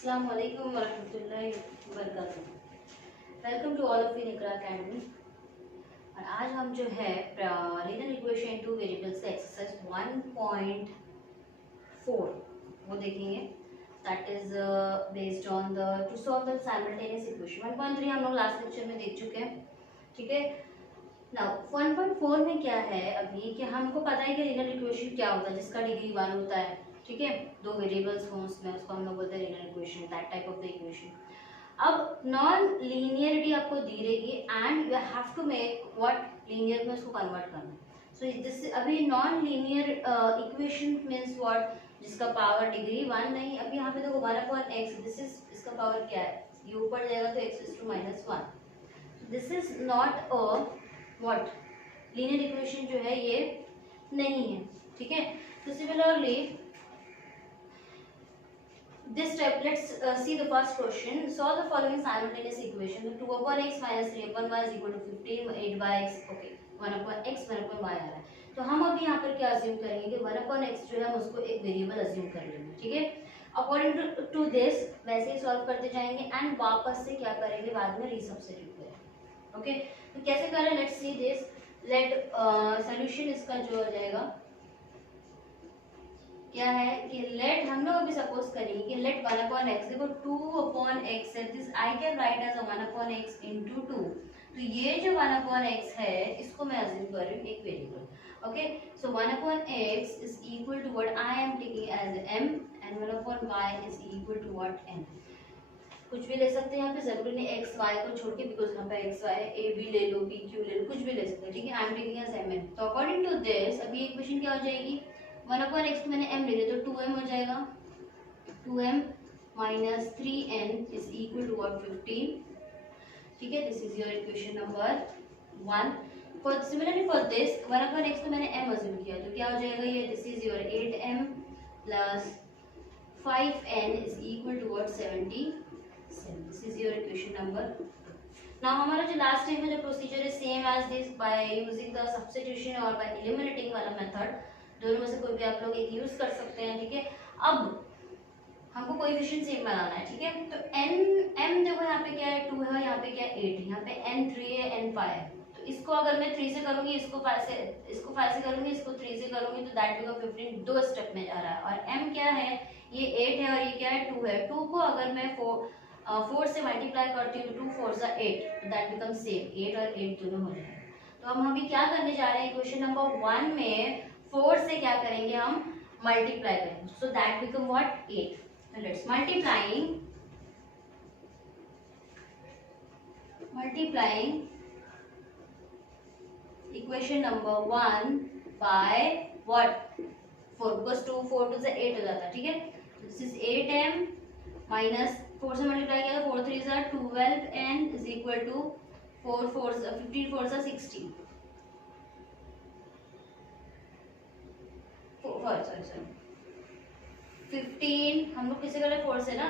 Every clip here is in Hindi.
अस्सलाम वालेकुम वरहमतुल्लाहि वबरकातुहू। Welcome to all of in Iqra academy. और आज हम जो है लीनियर इक्वेशन टू वेरिएबल्स का एक्सरसाइज 1.4 वो देखेंगे। That is based on the to solve the simultaneous equation. 1.3 हम लोग लास्ट लेक्चर में देख चुके हैं, ठीक है। नाउ 1.4 में क्या है अभी कि हमको पता है कि लीनियर इक्वेशन क्या होता है, जिसका डिग्री 1 होता है, ठीक है। दो वेरिएबल्स हों उसमें, उसको हम लोग बोलते हैं linear equation, that type of the equation. अब नॉन लीनियरिटी आपको दी रहेगी and you have to make what linear में उसको कन्वर्ट करना। सो दिस अभी non linear equation means what, जिसका पावर डिग्री 1 नहीं। अभी यहाँ पे देखो 1/x, दिस इज इसका पावर क्या है, ये ऊपर जाएगा तो x⁻1। This is not a what linear equation जो है ये नहीं है, ठीक है। तो similarly this step, let's see the first question. Solve the following simultaneous equation. 2/x minus 3/y is equal to 15, 8/x, okay, 1/x 1/y आ रहा है। तो हम अभी यहाँ पर क्या अज्यूम करेंगे कि 1/x जो है हम उसको एक वेरिएबल अज्यूम कर लेंगे, ठीक है। अकॉर्डिंग टू दिस वैसे ही सॉल्व करते जाएंगे एंड वापस से क्या करेंगे, बाद में रीसब्स्टिट्यूट करेंगे, ओके। तो कैसे करें, let's see this. Let solution इसका जो हो जाएगा क्या है कि लेट हम लोग अभी सपोज करेंगे कि लेट 1/x, देखो 2/x है, this I can write as 1/x into 2। तो ये जो 1/x है इसको मैं अज्यूम कर रही हूँ एक variable, okay. So 1/x is equal to what I am taking as m and 1/y is equal to what n। कुछ भी ले सकते हैं यहाँ पे, जरूरी नहीं x y को छोड़ के, बिकॉज यहाँ पे x y है, a भी ले लो, b q ले लो, कुछ भी ले सकते हैं, ठीक है। I am taking as mn। तो अकॉर्डिंग टू दिस अभी इक्वेशन क्या हो जाएगी, 1/x को मैंने m ले लिया तो 2m हो जाएगा। 2m minus 3n is equal to what, 15, ठीक है। This is your equation number 1। For similarly for this 1/x को मैंने m अज्यूम किया तो क्या हो जाएगा ये, this is your 8m plus 5n is equal to what, 77। This is your equation number. Now हमारा जो लास्ट टाइम में जो प्रोसीजर है same as this, by using the substitution और बाय एलिमिनेटिंग वाला मेथड, दोनों में से कोई भी आप लोग एक यूज कर सकते हैं, ठीक है। अब हमको कोएफिशिएंट सेम बनाना है, ठीक है। तो n m देखो यहाँ पे क्या है, 2 है, यहाँ पे क्या है, 8 है, यहाँ पे n 3 है, n 5 है। तो इसको अगर मैं 3 से करूंगी, इसको 5 से करूंगी, इसको 3 से करूंगी, तो दैट बिकम 15, दो स्टेप में जा रहा है। और m क्या है, ये 8 है और ये क्या है, 2 है। 2 को अगर मैं 4 से मल्टीप्लाई करती हूँ तो 2 4 सा 8, तो दैट बिकम सेम, 8 और 8 दोनों हो जाएंगे। तो हम अभी क्या करने जा रहे हैं, क्वेश्चन नंबर 1 में 4 से क्या करेंगे, हम मल्टीप्लाई करेंगे, so that become what, 8। So let's multiplying equation number 1 by what, 4, because 2 4 2 से 8 हो जाता है, ठीक है। This is 8m minus 4 से मल्टीप्लाई किया तो 4 3 सा 12n is equal to 4 4 15 4 सा 16, sorry 15 हम लोग किसे करें, 4 से ना,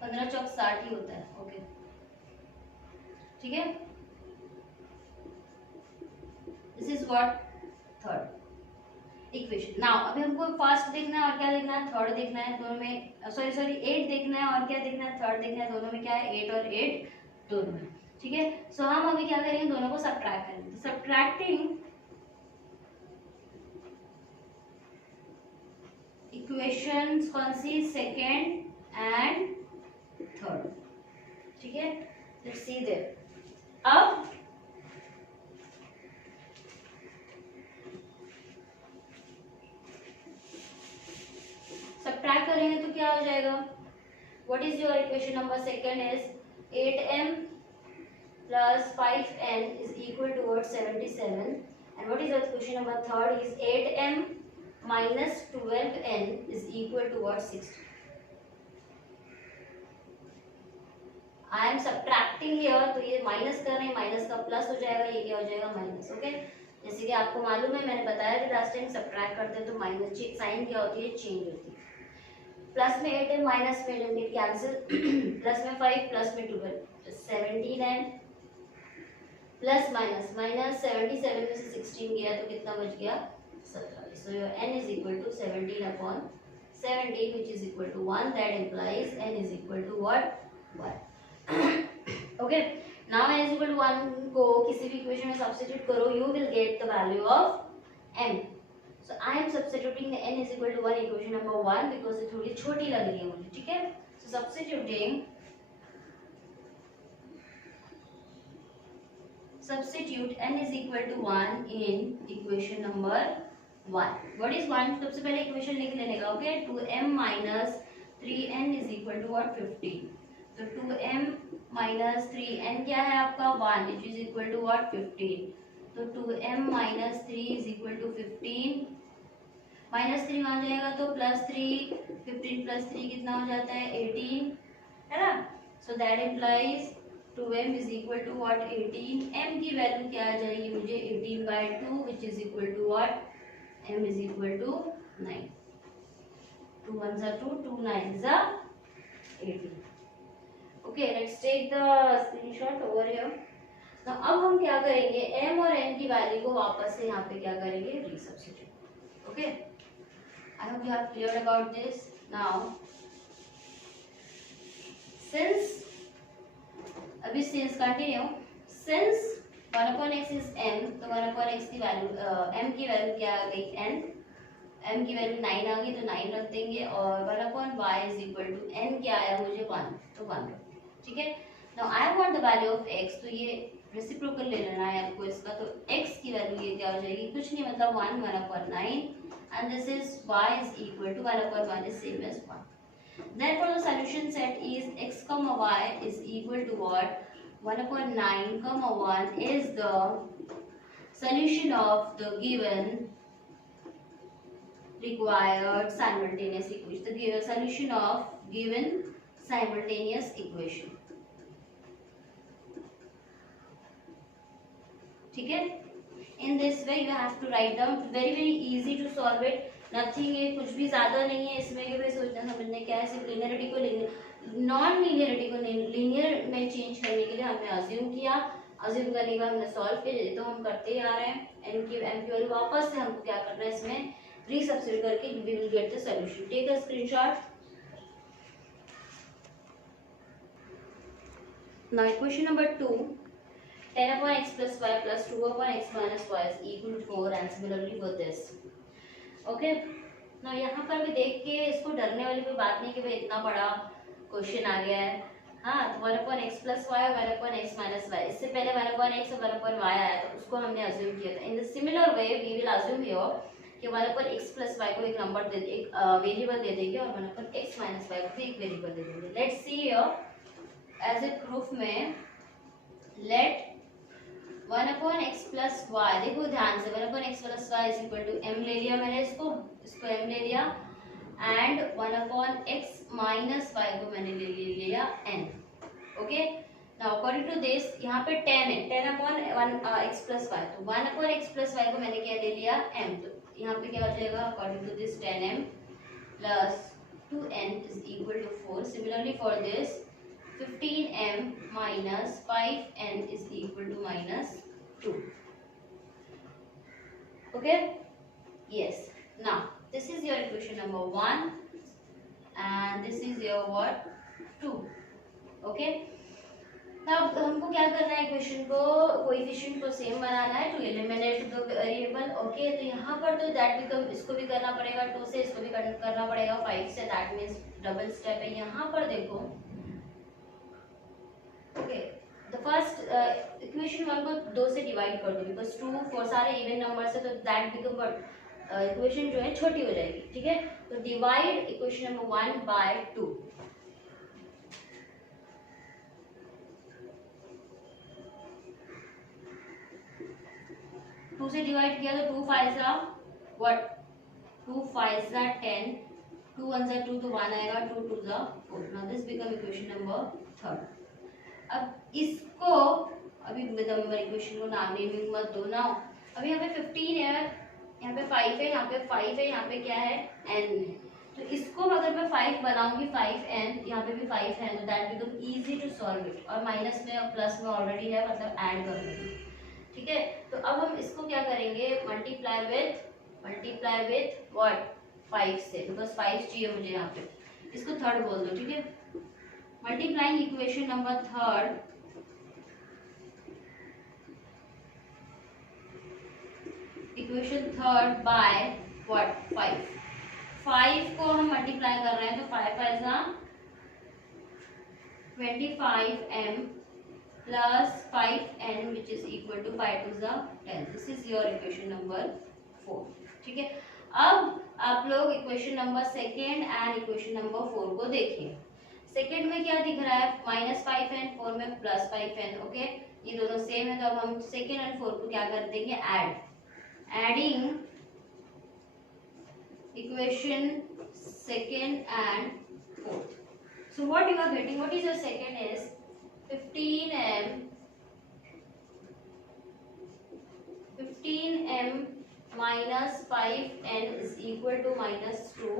15 चौक 60 ही होता है, ओके, ठीक है। This is what, third equation. Now अभी हमको फर्स्ट देखना है और क्या देखना है, थर्ड देखना है। दोनों में सॉरी 8 देखना है और क्या देखना है, थर्ड देखना है। दोनों में क्या है, 8 और 8 दोनों में, ठीक है। सो हम अभी क्या करेंगे, दोनों को सबट्रैक्ट करेंगे। सब्ट्रैक्टिंग इक्वेशंस कौन सी, सेकेंड एंड थर्ड, ठीक है। Let's see there. अब सब्ट्रैक्ट करेंगे तो क्या हो जाएगा, what is your equation number second is 8m plus 5n is equal to what, 77, and what is your equation number third is 8m minus 12n is equal to what, 60। I am subtracting here, तो ये माइनस कर रहे हैं, माइनस का प्लस हो जाएगा, ये क्या हो जाएगा, माइनस, ओके। जैसे कि आपको मालूम है, मैंने बताया कि लास्ट टाइम सब्ट्रैक्ट करते हैं तो माइनस साइन क्या होती है, चेंज होती है। प्लस में 8 है, माइनस में लेंगे कैंसिल, प्लस में 5 प्लस में 12 तो 17n प्लस माइनस 77 में से 16 गया तो कितना बच गया, 17। So your n is equal to 17/16। 17 which is equal to 1. That implies n is equal to what? 1. Okay. Now n is equal to 1 को किसी भी इक्वेशन में सब्स्टिट्यूट करो, you will get the value of n. So I am substituting the n is equal to 1 equation number 1 because ये थोड़ी छोटी लग रही है मुझे, ठीक है? So substitute n is equal to 1 in equation number 1. What is 1? सबसे पहले इक्वेशन लिख लेने का, okay? 2m minus 3n is equal to what? 15. तो 2m minus 3n क्या है आपका? 1 which is equal to what? 15. तो 2m minus 3 is equal to 15. Minus 3 आ जाएगा तो प्लस 3, 15 प्लस 3 कितना हो जाता है? 18, है ना? So that implies 2m is equal to what? 18. m की वैल्यू क्या आ जाएगी मुझे? 18/2 which is equal to what? m is equal to 9. 2 1s are 2, 2 9s are 18. Okay, let's take the screenshot over here. Now अब हम क्या करेंगे? m और n की वैल्यू को वापस से यहाँ पे क्या करेंगे? Resubstitute. Okay, I hope you are clear about this. Now since अभी since continue, since 1/x is m, तो 1/x की वैल्यू m की वैल्यू क्या आ गई? n. m की वैल्यू 9 आ गई तो 9 रख देंगे और 1/y is equal to n क्या आया मुझे? 1, तो 1 रख देंगे, ठीक है? Now I want the value of x, तो ये रेसिप्रोकल ले लेना है आपको इसका, तो x की वैल्यू ये क्या हो जाएगी? कुछ नहीं, मतलब 1/9 and this is y is equal to 1/1 is same as 1. Therefore the solution set is x comma y is equal to what? 1/9 comma 1 is the solution of the given required simultaneous equation. The given solution of given simultaneous equation. ठीक है? In this way you have to write down. Very easy to solve it. Nothing है, कुछ भी ज्यादा नहीं है इसमें कि भाई सोचना समझने क्या है. सिर्फ लिनियरिटी को नॉन लिनियरिटी को लिनियर में चेंज करने के लिए हमने अज्यूम किया. अज्यूम करने के बाद हमने सॉल्व किया, तो हम करते ही आ रहे हैं. एन की वैल्यू वापस से हमको क्या करना है इसमें? रीसब्स्टिट्यूट करके we will get the solution. Take a screenshot. Now equation number 2, 10/x plus y plus 2/x minus y is equal to 4 and similarly for this. Okay. Now यहाँ पर भी देख के इसको डरने वाली कोई बात नहीं कि भाई इतना बड़ा क्वेश्चन आ गया है. हाँ, 1/x plus y और 1/x minus y. इससे पहले 1/x और 1/y आया तो उसको हमने अज्यूम किया था. In the similar way we will assume here कि 1/x plus y को एक नंबर दे, एक वेरिएबल दे देंगे और 1/x minus y को भी एक वेरिएबल दे देंगे. Let's see here as a proof में let 1/x plus y, देखो ध्यान से, 1/x plus y is equal to m ले लिया मैंने, इसको m ले लिया एंड 1/x minus y को मैंने ले लिया n. Okay, now according to this यहाँ पे 10 है, 10/1x plus y, तो 1/x plus y को मैंने क्या ले लिया? m. तो यहाँ पे क्या हो जाएगा? According to this 10m plus 2n is equal to 4. Similarly for this 15m minus 5n is equal to minus 2. Okay? Yes. Now this is your equation number 1 and this is your what? 2. Okay? Now हमको क्या करना है? इक्वेशन को कोएफिशिएंट को सेम बनाना है to eliminate the variable. Okay, तो यहाँ पर तो दैट बिकम, इसको भी करना पड़ेगा 2 से, इसको भी करना पड़ेगा 5 से. दैट मीन्स डबल स्टेप है. यहाँ पर देखो, ओके, द फर्स्ट इक्वेशन 1 को 2 से डिवाइड कर दो बिकॉज 2 4 सारे इवन नंबर्स है, तो दैट बिकम इक्वेशन जो है छोटी हो जाएगी. ठीक है, तो divide equation number 1 by 2. Two से डिवाइड किया तो 2 5 जा व्हाट? 2 5 जा 10, 2 1 जा 2 तो 1 आएगा, 2 2 जा 4. Now this become equation number 3. अब इसको अभी नंबर इक्वेशन को नाम नेमिंग मत दो ना. अभी यहाँ पे 15 है, यहाँ पे 5 है, यहाँ पे 5 है, यहाँ पे क्या है? n है. तो इसको अगर मैं 5 बनाऊंगी 5n, यहाँ पे भी 5 है, तो that become easy to solve it. और माइनस में और प्लस में ऑलरेडी है, मतलब ऐड कर देंगे. ठीक है, तो अब हम इसको क्या करेंगे? Multiply with what? 5 से, बिकॉज 5 चाहिए मुझे यहाँ पे, इसको थर्ड बोल दो, ठीक है। Multiplying equation number third by what 5 को हम मल्टीप्लाई कर रहे हैं तो 5 5 25m plus 5n which is equal to 5 to the 10. This is your equation number 4. ठीक है। अब आप लोग equation number second and equation number 4 को देखिए। सेकेंड में क्या दिख रहा है, -5n, 4 में +5n। ओके, ये दोनों सेम है तो अब हम सेकेंड एंड 4 को क्या कर देंगे, adding equation second and fourth. So what you are getting, what is your second is 15m minus 5n is equal to -2,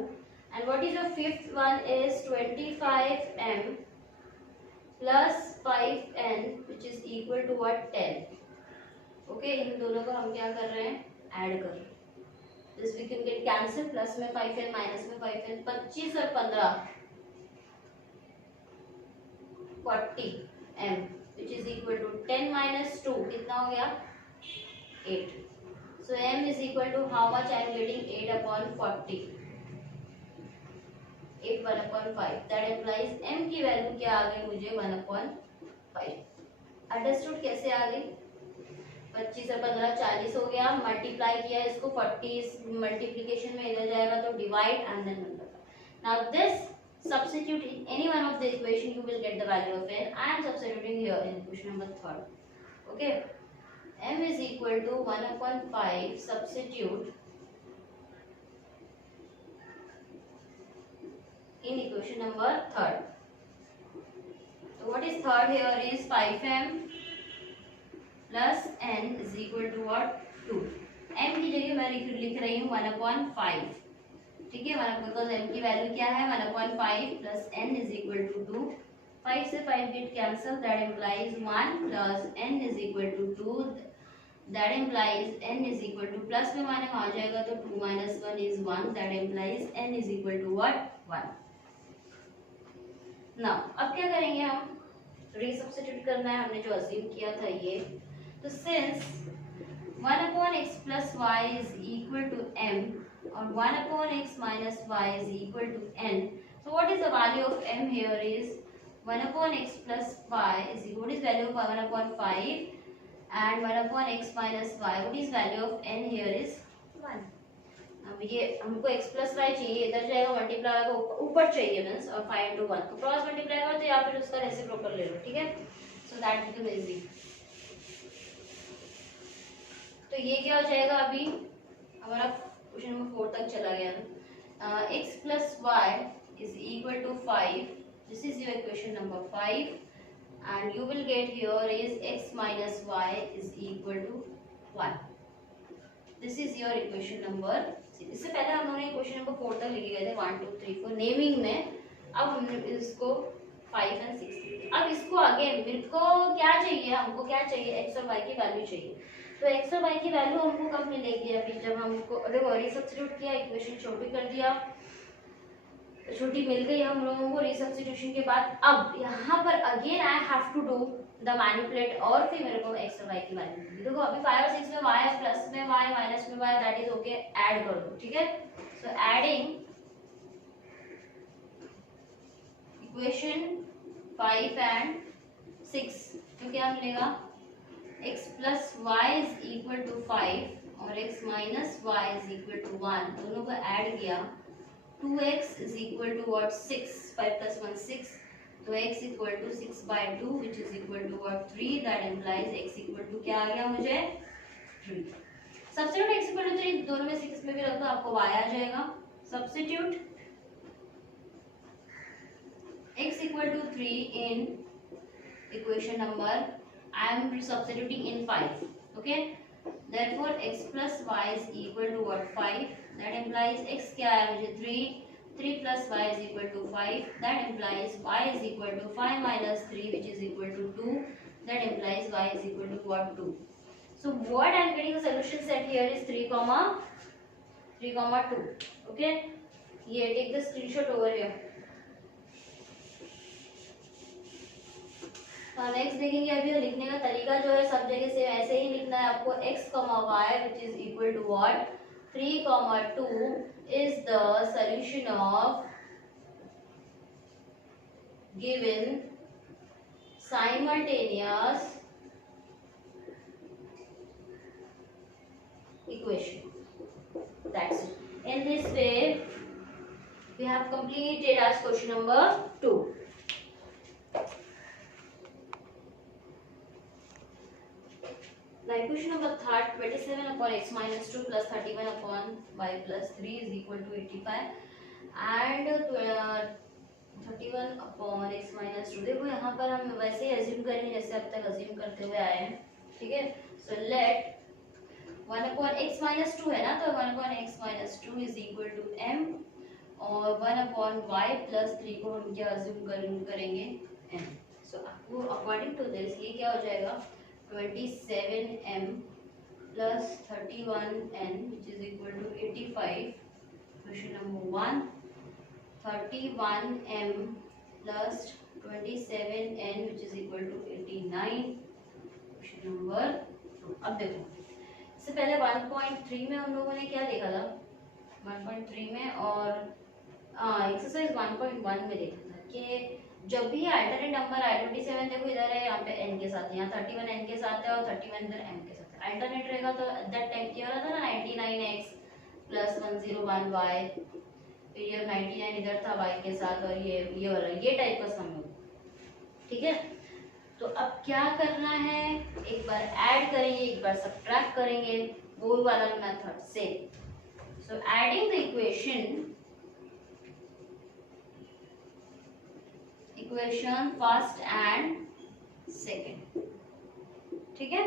and what is your fifth one is 25m plus 5n which is equal to what, 10. Okay, इन दोनों को हम क्या कर रहे हैं, ऐड कर रहे हैं। This we can get cancel, plus में 5n माइनस में 5n, 25 और 15 40m which is equal to 10 minus 2 कितना हो गया, 8. So m is equal to how much I am getting, 8 upon 40, 8 1 upon 5. That implies m की वैल्यू क्या आ गई मुझे, 1 upon 5. अंडरस्टूड कैसे आ गई, 25 और 15 40 हो गया, मल्टीप्लाई किया इसको 40 मल्टीप्लिकेशन में इधर जाएगा तो divide and then multiply. Now this substitute in any one of the equation, you will get the value of n. I am substituting here in equation number third. Okay, m is equal to 1 upon 5. Substitute in equation number third. So what is third here is 5m plus n is equal to what, 2. m की जगह मैं लिख रही हूँ 1 upon 5. ठीक है, बिकॉज m की वैल्यू क्या है, 1 upon 5 plus n is equal to 2. 5 से 5 get cancel, that implies 1 plus n is equal to 2. That implies n is equal to, plus में माने आ जाएगा तो 2 minus 1 is 1. That implies n is equal to what, 1. Now अब क्या करेंगे हम, रीसब्स्टिट्यूट करना है, हमने जो अज्यूम किया था ये. तो since 1 upon x plus y is equal to m or 1 upon x minus y is equal to n. So what is the value of m here is 1 upon x plus y is equal, what is value of 1 upon 5 and 1 upon x minus y, what is value of n here is 1. अब ये हमको x plus y चाहिए, इधर जाएगा मल्टीप्लाई होगा, ऊपर चाहिए मींस, और 5 into 1 तो क्रॉस मल्टीप्लाई करो तो या फिर उसका रेसिप्रोकल ले लो, ठीक है. So that become easy. तो ये क्या हो जाएगा, अभी हमारा क्वेश्चन नंबर 4 तक चला गया ना. x plus y is equal to 5. This is your equation number 5 and you will get here is x minus y is equal to 1. This is your equation number 6. इससे पहले हम लोगों ने क्वेश्चन नंबर 4 तक लेके गए थे 1 2 3 4 नेमिंग में. अब हमने इसको 5 and 6. अब इसको आगे मेरे को क्या चाहिए, हमको क्या चाहिए, x और y की वैल्यू चाहिए. तो x और y की वैल्यू हमको कब मिलेगी, अभी जब हमको देखो रीसब्स्टिट्यूट किया, इक्वेशन छोटी कर दिया, छोटी मिल गई हम लोगों को रीसब्स्टिट्यूशन के बाद. अब यहाँ पर again I have to do the manipulate और फिर मेरे को x और y की वैल्यू मिलेगी. देखो अभी 5 और 6 में y है, प्लस में y माइनस में y, that is okay, add कर दो, ठीक है. सो एडिंग इक्वेशन 5 एंड 6 तो क्या मिलेगा, x plus y is equal to 5 और x minus y is equal to 1, दोनों को ऐड किया, 2x is equal to what, 6. 5 plus 1 6, तो x equal to 6 by 2 which is equal to what, 3. that implies x equal to क्या आ गया मुझे, 3. सब्स्टिट्यूट x equal to 3, दोनों में 6 में भी रख दो, आपको y आ जाएगा. Substitute x equal to 3 in equation number, I am substituting in 5. Okay, therefore x plus y is equal to what, 5. that implies x क्या है मुझे, 3 plus y is equal to 5. that implies y is equal to 5 minus 3 which is equal to 2. that implies y is equal to what, 2. so what I am getting the solution set here is 3 comma 2. Okay, ये take the screenshot over here. Next देखेंगे, अभी लिखने का तरीका जो है सब जगह से ऐसे ही लिखना है आपको। x, y which is equal to what 3, 2 is the solution of given simultaneous equation. That's it. In this way we have completed as question number 2. Now question number 3, 27 upon x minus 2 plus 31 upon y plus 3 is equal to 85 and 31 upon x minus 2। देखो यहाँ पर हम वैसे ही अज्यूम करेंगे जैसे अब तक अज्यूम करते हुए आए हैं, ठीक है। So let 1 upon x minus 2 है ना, तो 1 upon x minus 2 is equal to m और 1 upon y plus 3 को हम क्या अज्यूम करेंगे m। So according to this ये क्या हो जाएगा 27m plus 31n which is equal to 85। Question number 1, 31m plus 27n which is equal to 89। Question number 2। अब देखो इससे पहले 1.3 में हम लोगों ने क्या देखा था, 1.3 में और एक्सरसाइज 1.1 में देखा था कि जब भी अल्टरनेट नंबर आए 27 देखो इधर है, यहाँ पे n के साथ, यहाँ 31 n के साथ है और 31 इधर m के साथ है। अल्टरनेट रहेगा तो दैट टाइम क्या हो रहा था ना 99x प्लस 101y, फिर ये 99 इधर था y के साथ और ये वाला ये टाइप का सम होगा, ठीक है। तो अब क्या करना है, एक बार ऐड करेंगे एक बार सब्ट्रैक्ट करेंगे वो वाला मेथड से। So adding the equation first and second, ठीक है।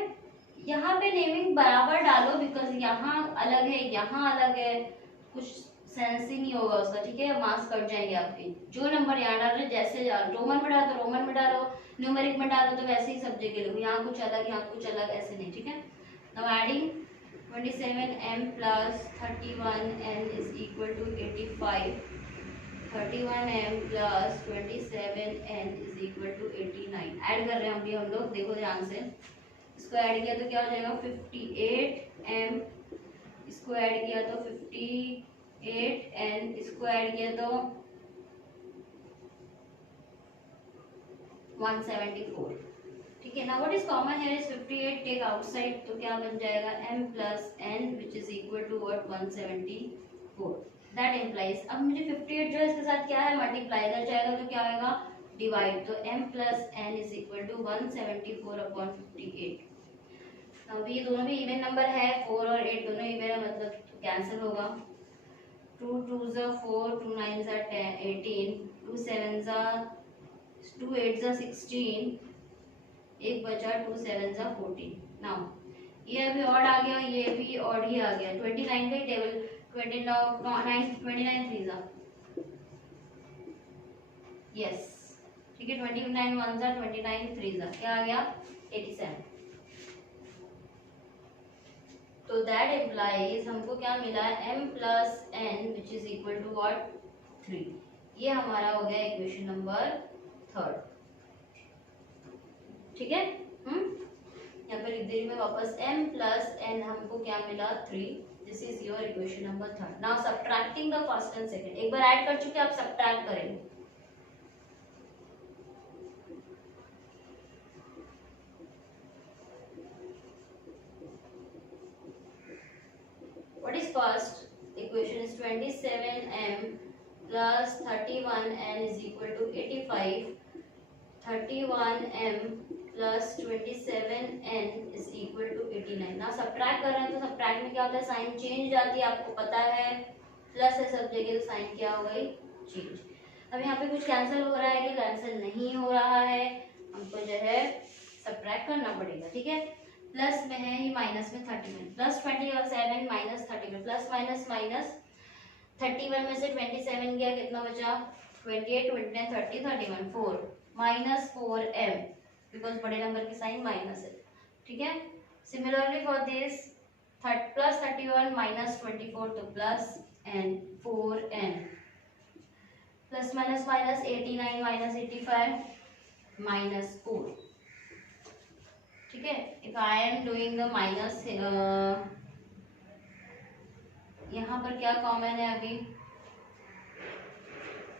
यहाँ पे नेमिंग बराबर डालो बिकॉज यहाँ अलग है यहाँ अलग है, कुछ सेंस ही नहीं होगा उसका, ठीक है। मार्क्स कट जाएंगे आपके। जो नंबर यहाँ डाल रहे जैसे रोमन में डालो तो रोमन में डालो, न्यूमेरिक में डालो तो वैसे ही सब जगह लिखो, यहाँ कुछ अलग यहाँ कुछ अलग ऐसे नहीं, ठीक है। Now adding 27m plus 31n is equal to 85, 31m plus 27n is equal to 89। Add कर रहे हैं अभी हम लोग, देखो ध्यान से, इसको ऐड किया तो क्या हो जाएगा 58m, इसको ऐड किया तो 58n, इसको ऐड किया तो 174, ठीक है ना। What is common here is 58, take outside तो क्या बन जाएगा m plus n which is equal to what 174। That implies अब मुझे 58 जो है इसके साथ क्या है मल्टीप्लाई इधर जाएगा तो क्या होगा डिवाइड, तो m plus n is equal to 174 upon 58। अब ये दोनों भी इवन नंबर है, 4 और 8 दोनों इवन है, मतलब तो कैंसिल होगा। 2 2s are 4, 2 9s are 18, 2 7s are 2 8s are 16, एक बचा 2 7s are 14। नाउ ये अभी ऑड आ गया, ये भी ऑड ही आ गया। 29 का टेबल 29 3s are यस, ठीक है। 29 1s are 29 3s are क्या आ गया 87। तो दैट इम्प्लाइज हमको क्या मिला m plus n which is equal to what 3। ये हमारा हो गया इक्वेशन नंबर 3, ठीक है। यहाँ पर लिख दे रही मैं वापस m plus n हमको क्या मिला 3। This is your equation number 3। Now subtracting the first and second, एक बार ऐड कर चुके आप सब्ट्रैक्ट करेंगे। What is first equation is 27m plus 31n is equal to 85, 31m plus 27n is equal to 89। ना सब्ट्रैक्ट कर रहे हैं तो सब्ट्रैक्ट में क्या होता है साइन चेंज जाती है, आपको पता है, प्लस है सब जगह तो साइन क्या हो गई चेंज। अब यहाँ पे कुछ कैंसिल हो रहा है कि कैंसिल नहीं हो रहा है, हमको जो है सब्ट्रैक्ट करना पड़ेगा, ठीक है। प्लस में है ये माइनस में 31, plus 27 minus 31, plus minus minus 31 में से 27 गया कितना बचा 28, 29 30 31 4 माइनस 4m बिकॉज बड़े नंबर की साइन माइनस है, ठीक है। Similarly for this plus 31 minus 24 तो plus n 4n plus minus minus 89 minus 85 minus 4। ठीक है, if I am doing the minus, यहाँ पर क्या कॉमन है अभी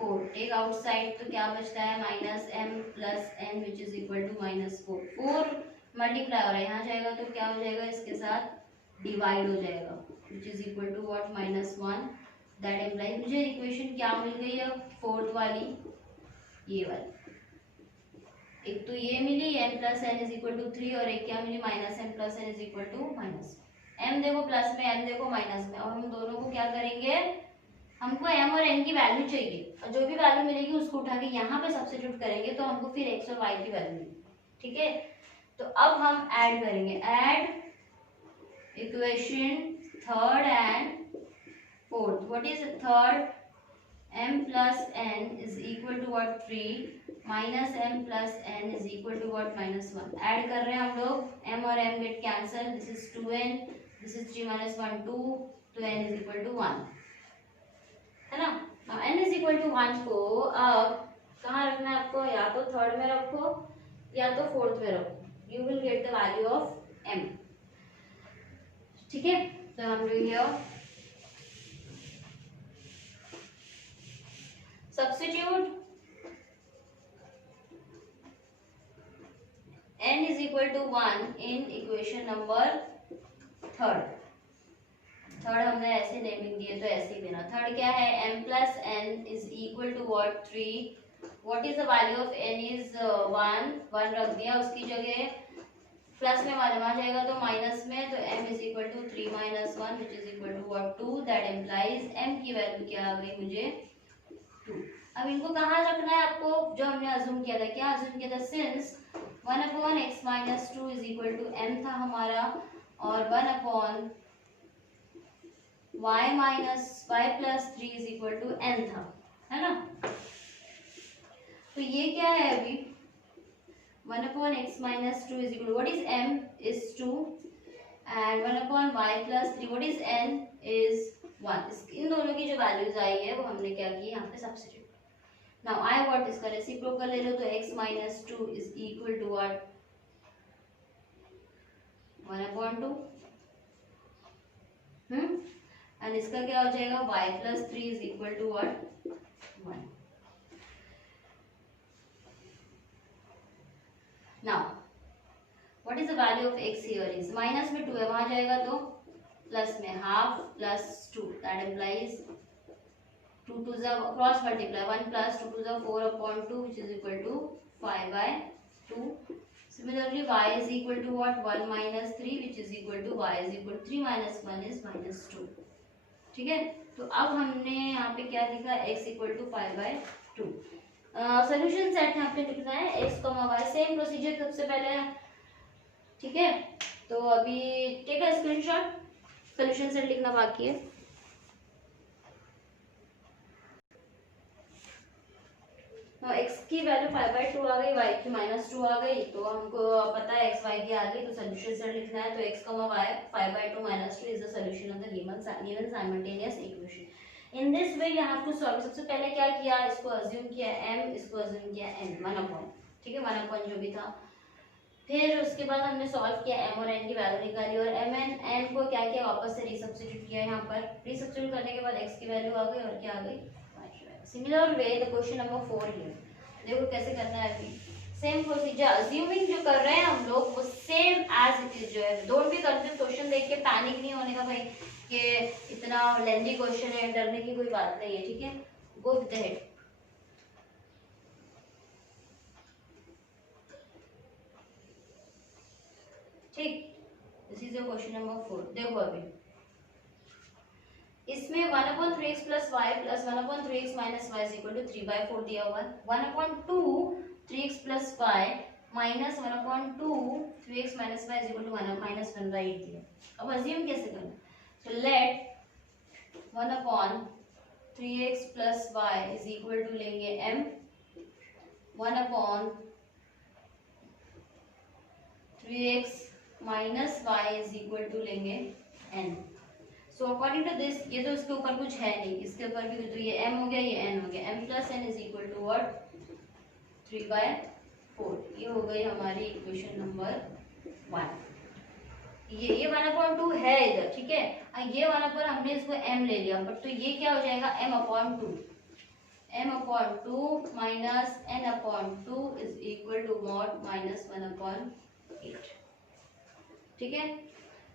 4, टेक आउटसाइड, तो क्या बचता है minus M plus N which is equal to minus 4। 4 multiply हो रहा है, यहाँ जाएगा तो क्या हो जाएगा, इसके साथ डिवाइड हो जाएगा which is equal to what minus 1। That implies मुझे इक्वेशन क्या मिल गई है फोर्थ वाली, ये वाली। एक तो ये मिली m plus n is equal to 3 और एक क्या मिली minus M plus n is equal to minus. m देखो प्लस में, n देखो माइनस में, और हम दोनों को क्या करेंगे, हमको m और n की वैल्यू चाहिए और जो भी वैल्यू मिलेगी उसको उठा के यहाँ पे सब्स्टिट्यूट करेंगे तो हमको फिर x और y की वैल्यू मिलेगी। ठीक है, तो अब हम ऐड करेंगे, add equation third and fourth. What is third, m plus n is equal to what 3 minus m plus n is equal to what minus 1। Add कर रहे हैं हम लोग, m और m get cancel, this is 2n, this is 3 minus 1 2, तो n is equal to 1 है ना। now n is equal to 1 को अब कहाँ रखना है आपको, या तो थर्ड में रखो या तो फोर्थ में रखो, you will get the value of m। ठीक है, तो हम do here substitute n is equal to 1 in equation number third. Third हमने ऐसे नेमिंग दिए तो ऐसे ही देना। थर्ड क्या है, m plus n is equal to what 3। what is the value of n is 1, 1 रख दिया, उसकी जगह प्लस में वाले वहां जाएगा तो माइनस में, तो m is equal to 3 minus 1 which is equal to what 2। that implies m की वैल्यू क्या आ गई मुझे 2। अब इनको कहाँ रखना है आपको, जो हमने अज्यूम किया था, क्या अज्यूम किया था, since 1 upon X minus 2 is equal to m था हमारा और 1 upon y minus y plus 3 is equal to n था, है ना। तो ये क्या है अभी 1 upon X minus 2 is equal, what is m is 2 and 1 upon y plus 3 what is n is 1। इन दोनों की जो वैल्यूज आई है वो हमने क्या की यहाँ पे सब्स्टिट्यूट। नाउ आई व्हाट, इसका रेसिप्रोकल ले लो तो x minus 2 is equal to what 1 upon 2 and इसका क्या हो जाएगा y plus 3 is equal to what 1। Now what is the value of x here is, minus में 2 है वहां जाएगा तो प्लस में half plus 2, that implies 2 to the cross multiply 1 plus 2 to the 4 upon 2 which is equal to 5 by 2। similarly y is equal to what 1 minus 3 which is equal to y is equal to 3 minus 1 is minus 2। ठीक है, तो अब हमने यहाँ पे क्या लिखा, x equal to 5 by 2। Solution set यहाँ पे लिखना है x, y, सेम प्रोसीजर सबसे पहले। ठीक है, तो अभी take a screenshot, solution set लिखना बाकी है। x की वैल्यू 5 by 2 आ गई, y की माइनस 2 आ गई, तो हमको पता है x y की आ गई, तो सोल्यूशन सेट लिखना है। तो x, y 5 by 2 minus 2 is the solution of the given simultaneous equation। in this way you have to solve। सबसे पहले क्या किया, इसको अज्यूम किया m, इसको अज्यूम किया n 1 अपॉन, ठीक है 1 अपॉन जो भी था। फिर उसके बाद हमने सॉल्व किया m और n की वैल्यू निकाली और m एंड n को क्या किया, वापस से रीसब्स्टिट्यूट किया। यहाँ पर रीसब्स्टिट्यूट करने के बाद x की वैल्यू आ गई और क्या आ गई, similar way the question number 4 here. देखो कैसे करना है, अभी सेम प्रोसीजर अज्यूमिंग जो कर रहे हैं हम लोग वो सेम एज इट इज जो है। डोंट बी कंफ्यूज, क्वेश्चन देख के पैनिक नहीं होने का भाई कि इतना लेंथी क्वेश्चन है, डरने की कोई बात नहीं है। ठीक है, गो विद द हेड। ठीक, this is your question number 4। देखो अभी इसमें 1 upon 3x plus Y plus 1 upon 3x minus Y is equal to 3 by 4 दिया हुआ है। 1 upon 2 3x plus Y minus 1 upon 2 3x minus Y is equal to 1 minus 1 by 8 दिया। अब अज्यूम कैसे करना, तो let 1 upon 3x plus Y is equal to लेंगे m, 1 upon 3x minus Y is equal to लेंगे n। So according to this ये तो इसके ऊपर कुछ है नहीं, इसके ऊपर भी तो ये m हो गया, ये n हो गया, m plus n is equal to what 3/4। ये हो गई हमारी इक्वेशन नंबर 1। ये 1/2 है इधर, ठीक है। ये 1/, हमने इसको m ले लिया, बट तो ये क्या हो जाएगा m/2, m/2 minus n/2 is equal to mod minus 1/8, ठीक है।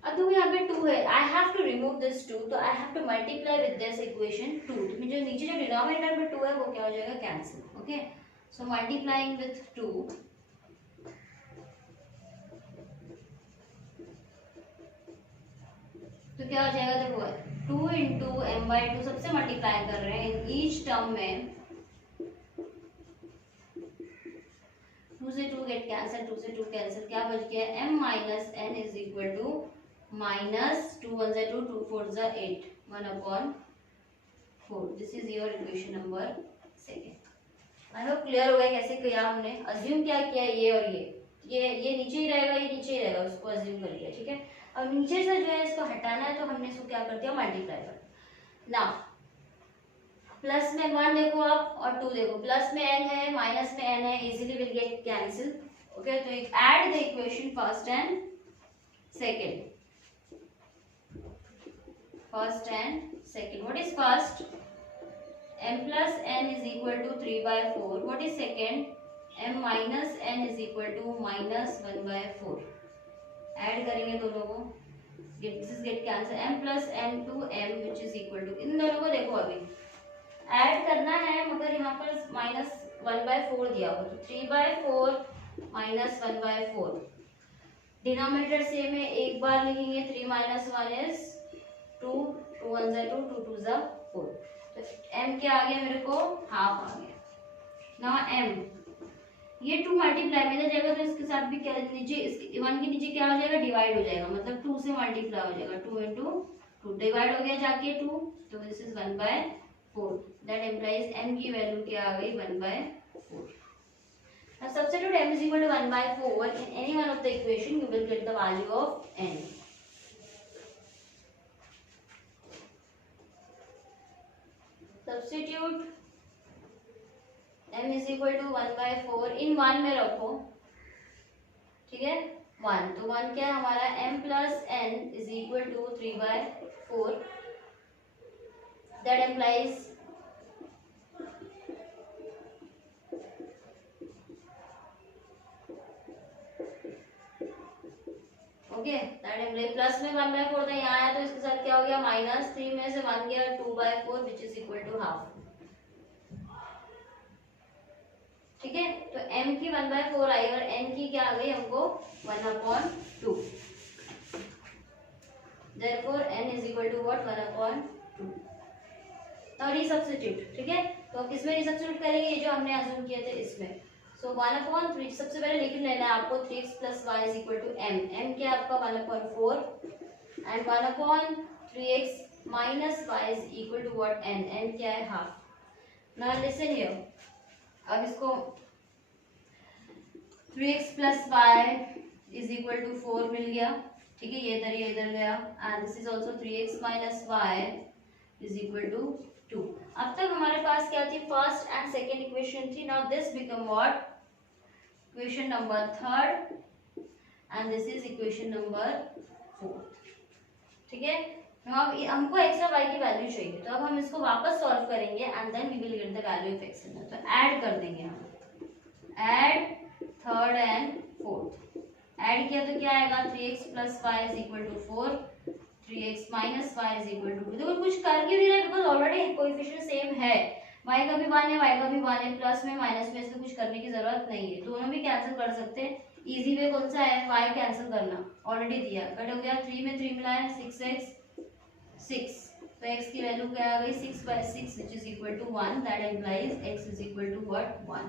अब देखो यहाँ पे 2 है, I have to remove this 2, तो I have to multiply with this equation 2, तो जो नीचे जो डिनोमिनेटर में 2 है वो क्या हो जाएगा cancel, okay. So multiplying with 2, तो क्या हो जाएगा, देखो 2 इंटू m/2 सबसे मल्टीप्लाई कर रहे हैं ईच टर्म में, 2 से 2 गेट कैंसिल, 2 से 2 कैंसिल, क्या बच गया m minus n is equal to minus 2 1 जा 2 2 4 जा 8 1/4। This is your equation number 2। I hope clear हो गया कैसे किया हमने। अज्यूम क्या किया, ये और ये नीचे ही रहेगा, ये नीचे ही रहेगा, उसको अज्यूम कर लिया, ठीक है। अब नीचे से जो है इसको हटाना है, तो हमने इसको क्या कर दिया, मल्टीप्लाई कर। ना प्लस में 1 देखो आप और 2 देखो, प्लस में n है माइनस में n है, easily will get cancel, okay. तो add the equation first and second, first and second. What is first, m plus n is equal to 3/4, what is second, m minus n is equal to minus 1/4। Add करेंगे दोनों को, this is get cancel, m plus n to m which is equal to, इन दोनों को देखो अभी ऐड करना है, मगर यहाँ पर माइनस 1/4 दिया हुआ, तो 3/4 माइनस 1/4, डिनोमिनेटर सेम है, एक बार लिखेंगे 3 माइनस 1 इज 2, 2 1 जा 2 2 2 जा 4, तो m क्या आ गया मेरे को, हाफ आ गया। नाउ m, ये 2 मल्टीप्लाई में जाएगा, तो इसके साथ भी क्या नीचे, इसके 1 के नीचे क्या हो जाएगा, डिवाइड हो जाएगा, मतलब 2 से मल्टीप्लाई हो जाएगा, 2 इंटू 2 डिवाइड हो गया जाके 2, तो this is 1/4। That implies m की वैल्यू क्या आ गई, 1/4। Now substitute m is equal to 1/4 in any one of the equation, you will get the value of n. Substitute m is equal to 1/4 इन 1 में रखो, ठीक है, 1, तो 1 क्या है हमारा, m plus n is equal to 3/4, that implies okay, that implies plus में 1/4 था, यहाँ आया तो इसके साथ क्या हो गया, माइनस 3 में से 1 गया 2/4 which is equal to half, ठीक है। तो m की 1/4 आई और n की क्या आ गई हमको 1/2, therefore n is equal to what, 1/2। तो रीसब्स्टिट्यूट, ठीक है, तो किसमें रीसब्स्टिट्यूट करेंगे, ये जो हमने अज्यूम किए थे इसमें। सो 1/3 सबसे पहले लिख लेना है आपको, 3x plus y is equal to m, m क्या है आपका 1/4 and 1/3x minus y is equal to what, n, n क्या है हाफ। नाउ लिसन हियर, अब इसको 3x plus y is equal to 4 मिल गया, ठीक है, ये इधर गया, and this is also 3x minus y is equal to 2। अब तक हमारे पास क्या थी, फर्स्ट एंड सेकेंड इक्वेशन थी। Now this become what, equation number 3rd and this is equation number 4th, ठीक है। अब हमको x और y की वैल्यू चाहिए, तो अब हम इसको वापस सॉल्व करेंगे and then we will get the value of x, तो ऐड कर देंगे हम, add 3rd and 4th, add किया तो क्या आएगा, 3x plus y is equal to 4, 3x minus y is equal to 2। देखो कुछ कर क्यों नहीं रहा, बिकॉज ऑलरेडी कोएफिशिएंट सेम है, y का भी 1 है, y का भी 1 है, प्लस में माइनस में इसमें कुछ करने की जरूरत नहीं है, दोनों भी कैंसिल कर सकते हैं। इजी वे कौन सा है, y कैंसिल करना, ऑलरेडी दिया, कट हो गया, 3 में 3 मिलाएं 6x 6, तो x की वैल्यू क्या आ गई, 6/6 which is equal to 1, that implies x is equal to what, 1।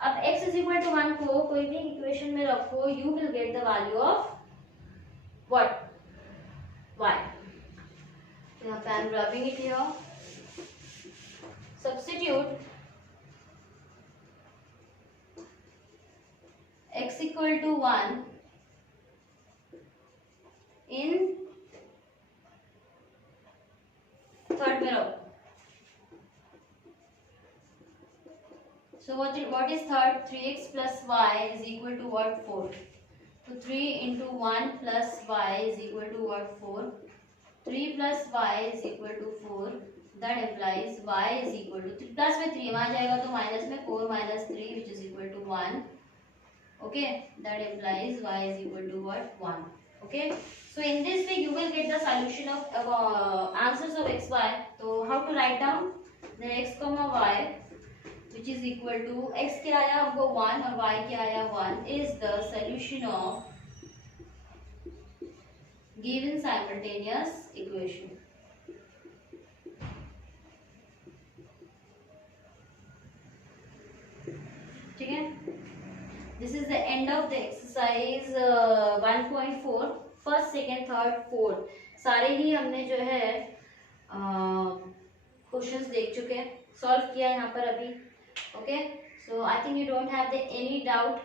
अब x is equal to 1 को कोई भी इक्वेशन में रखो, you will get the value of what, y। तो यहाँ पे I am rubbing it here, substitute x equal to 1 in third में रहो। So what is third? 3x plus y is equal to what? 4. So 3 into 1 plus y is equal to what? 4. 3 plus y is equal to 4. That implies y is equal to plus में 3 वहाँ जाएगा तो minus में 4 minus 3 which is equal to 1. Okay, that implies y is equal to what? 1. Okay, so in this way you will get the solution of answers of x y. So how to write down the x comma y which is equal to x क्या आया हमको 1 और y क्या आया 1 is the solution of given simultaneous equation. ठीक है, this is the end of the exercise 1.4 first second third fourth सारे ही हमने जो है क्वेश्चंस देख चुके हैं, सॉल्व किया यहाँ पर अभी. Okay, so I think you don't have any doubt.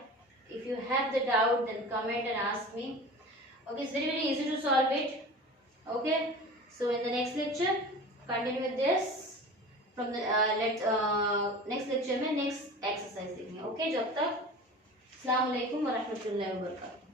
If you have the doubt, then comment and ask me. Okay, it's very easy to solve it. Okay, so in the next lecture, continue with this. From the next lecture में next exercise देखेंगे. Okay, जब तक अस्सलाम वालेकुम व रहमतुल्लाहि व बरकातहू.